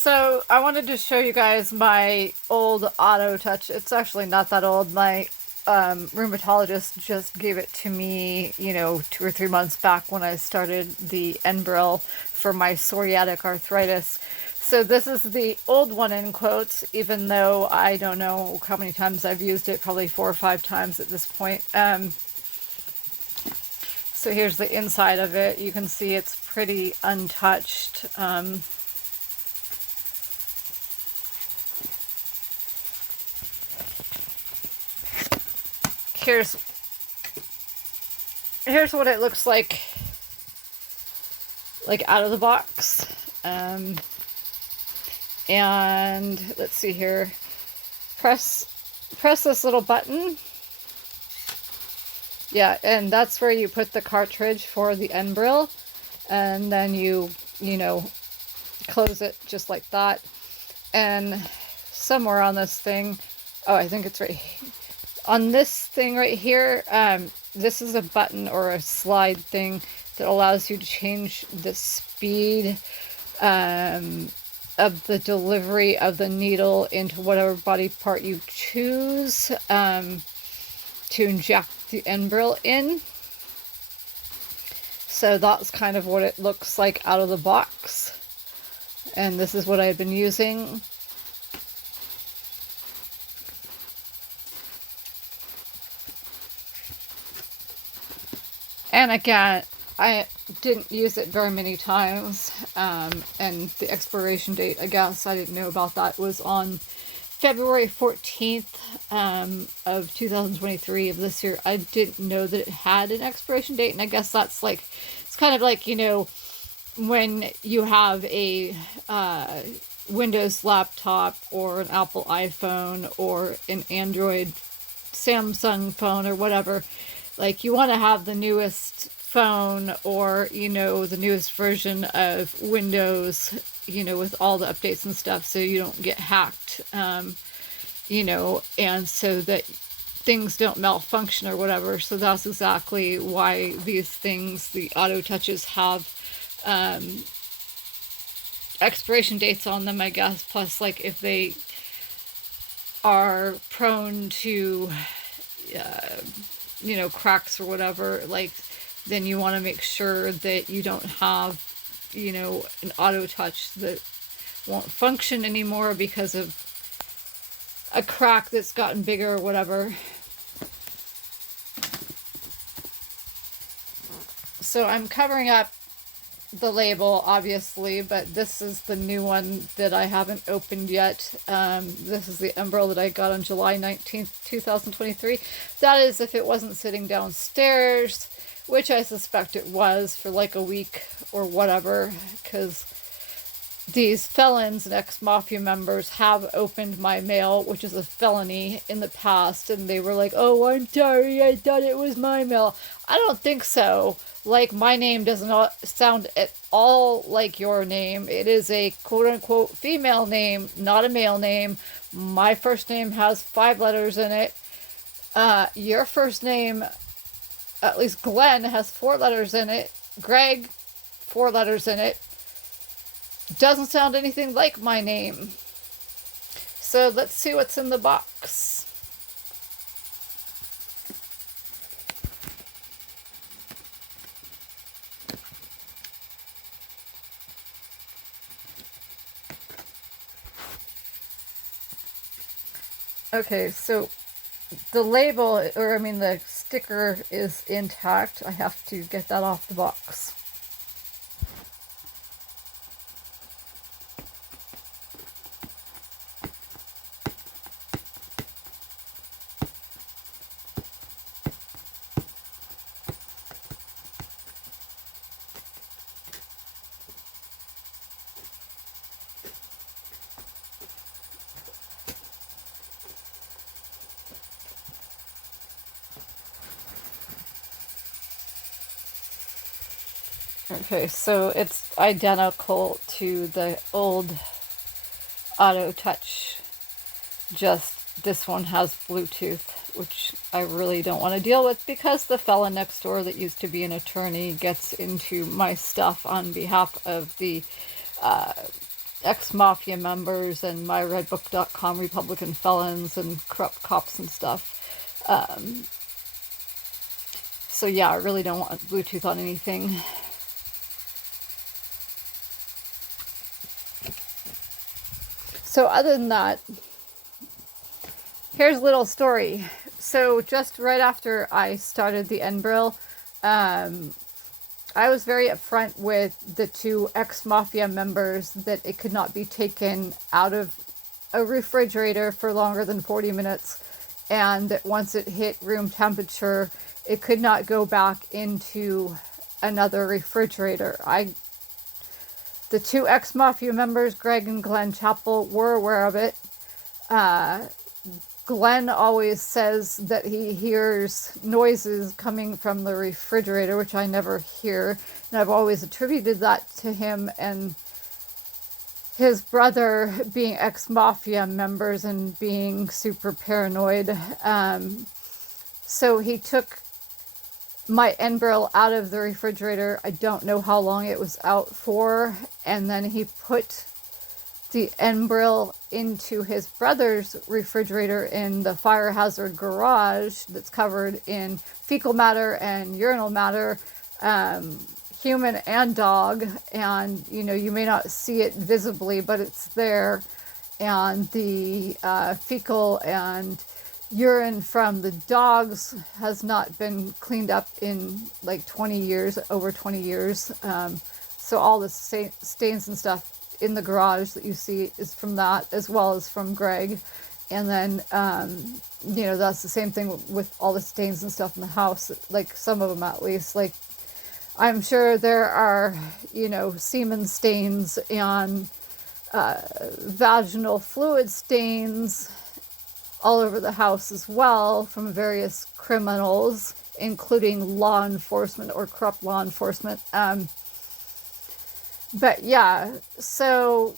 So I wanted to show you guys my old auto touch. It's actually not that old. My rheumatologist just gave it to me, 2 or 3 months back when I started the Enbrel for my psoriatic arthritis. So this is the old one in quotes, even though I don't know how many times I've used it, probably 4 or 5 times at this point. So here's the inside of it. You can see it's pretty untouched. Here's what it looks like out of the box. And let's see here. Press this little button. Yeah, and that's where you put the cartridge for the Enbrel, and then you close it just like that. And somewhere on this thing, oh, I think it's right here. On this thing right here, this is a button or a slide thing that allows you to change the speed of the delivery of the needle into whatever body part you choose to inject the Enbrel in. So that's kind of what it looks like out of the box. And this is what I've been using. And again, I didn't use it very many times, and the expiration date, I guess, I didn't know about that, was on February 14th of 2023 of this year. I didn't know that it had an expiration date, and I guess that's like, it's kind of like, when you have a Windows laptop or an Apple iPhone or an Android Samsung phone or whatever, like you want to have the newest phone or, the newest version of Windows, with all the updates and stuff, so you don't get hacked, and so that things don't malfunction or whatever. So that's exactly why these things, the auto touches, have expiration dates on them, I guess. Plus, like, if they are prone to cracks or whatever, like, then you want to make sure that you don't have, an auto touch that won't function anymore because of a crack that's gotten bigger or whatever. So I'm covering up the label, obviously, but this is the new one that I haven't opened yet. This is the Enbrel that I got on July 19th, 2023. That is if it wasn't sitting downstairs, which I suspect it was for like a week or whatever, because these felons and ex-mafia members have opened my mail, which is a felony, in the past, and they were like, "Oh, I'm sorry, I thought it was my mail." I don't think so. Like, my name does not sound at all like your name. It is a quote-unquote female name, not a male name. My first name has 5 letters in it. Your first name, at least Glen, has 4 letters in it. Greg, 4 letters in it. Doesn't sound anything like my name. So let's see what's in the box. Okay, so the label, or I mean the sticker, is intact. I have to get that off the box. Okay, so it's identical to the old auto touch, just this one has Bluetooth, which I really don't want to deal with because the fella next door that used to be an attorney gets into my stuff on behalf of the ex-mafia members and myredbook.com Republican felons and corrupt cops and stuff. So yeah, I really don't want Bluetooth on anything. So other than that, here's a little story. So just right after I started the Enbrel, I was very upfront with the two ex-mafia members that it could not be taken out of a refrigerator for longer than 40 minutes, and that once it hit room temperature, it could not go back into another refrigerator. The two ex-mafia members, Greg and Glen Chapel, were aware of it. Glenn always says that he hears noises coming from the refrigerator, which I never hear. And I've always attributed that to him and his brother being ex-mafia members and being super paranoid. So he took my Enbrel out of the refrigerator. I don't know how long it was out for. And then he put the Enbrel into his brother's refrigerator in the fire hazard garage that's covered in fecal matter and urinal matter, human and dog. And, you know, you may not see it visibly, but it's there. And the fecal and urine from the dogs has not been cleaned up in like 20 years, over 20 years. So all the stains and stuff in the garage that you see is from that, as well as from Greg. And then, you know, that's the same thing with all the stains and stuff in the house, like some of them at least. Like, I'm sure there are, you know, semen stains and vaginal fluid stains all over the house as well from various criminals, including law enforcement or corrupt law enforcement. But yeah, so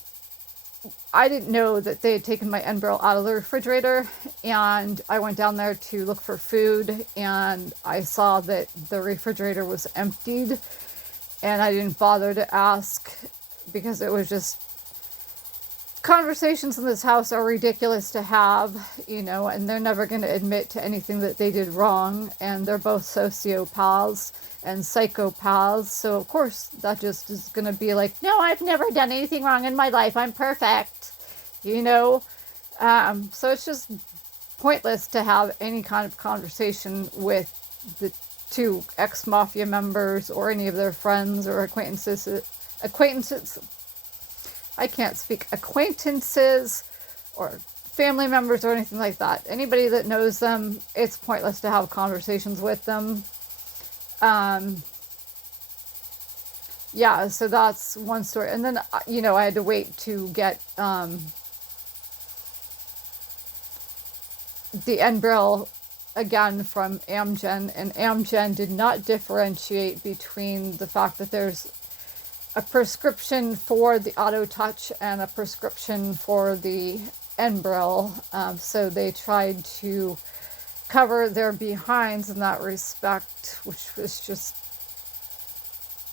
I didn't know that they had taken my Enbrel out of the refrigerator, and I went down there to look for food, and I saw that the refrigerator was emptied, and I didn't bother to ask because it was just, conversations in this house are ridiculous to have, you know, and they're never going to admit to anything that they did wrong, and they're both sociopaths and psychopaths, so of course that just is going to be like, no, I've never done anything wrong in my life, I'm perfect, you know. So it's just pointless to have any kind of conversation with the two ex-mafia members or any of their friends or acquaintances, I can't speak, acquaintances or family members or anything like that. Anybody that knows them, it's pointless to have conversations with them. Yeah, so that's one story. And then, you know, I had to wait to get the Enbrel again from Amgen, and Amgen did not differentiate between the fact that there's a prescription for the auto touch and a prescription for the Enbrel. So they tried to cover their behinds in that respect, which was just,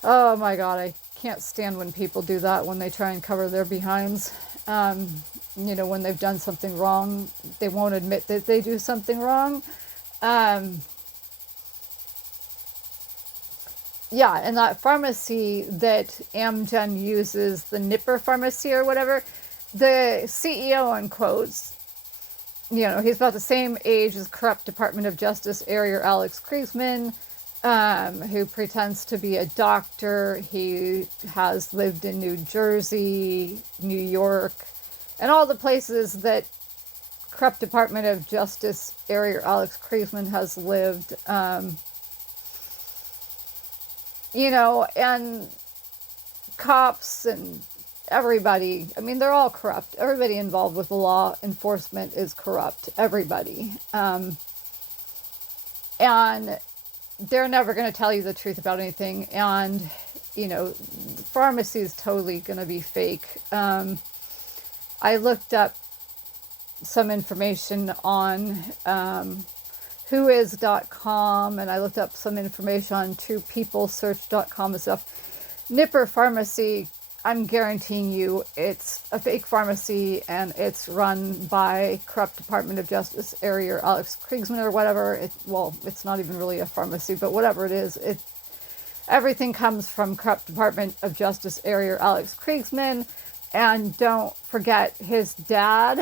oh my God, I can't stand when people do that, when they try and cover their behinds. You know, when they've done something wrong, they won't admit that they do something wrong. Yeah, and that pharmacy that Amgen uses, the Nipper pharmacy or whatever, the CEO, in quotes, you know, he's about the same age as corrupt Department of Justice area Alex Kriesman, who pretends to be a doctor. He has lived in New Jersey, New York, and all the places that corrupt Department of Justice area Alex Kriesman has lived. You know, and cops and everybody, I mean, they're all corrupt. Everybody involved with the law enforcement is corrupt. Everybody. And they're never going to tell you the truth about anything. And, you know, pharmacy is totally going to be fake. I looked up some information on whois.com, and I looked up some information on truepeoplesearch.com and stuff. Nipper Pharmacy I'm guaranteeing you it's a fake pharmacy and it's run by corrupt Department of Justice area or Alex Kriegsman or whatever. It's not even really a pharmacy, but whatever it is, everything comes from corrupt Department of Justice area Alex Kriegsman. And don't forget, his dad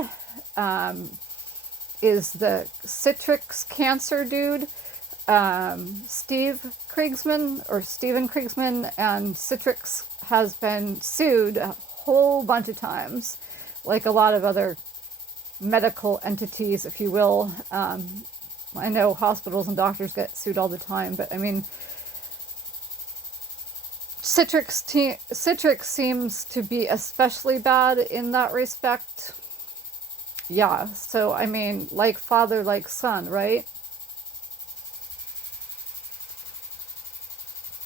is the Citrix cancer dude, Steve Kriegsman or Steven Kriegsman, and Citrix has been sued a whole bunch of times, like a lot of other medical entities, if you will. I know hospitals and doctors get sued all the time, but I mean, Citrix seems to be especially bad in that respect. Yeah, so I mean, like father, like son, right?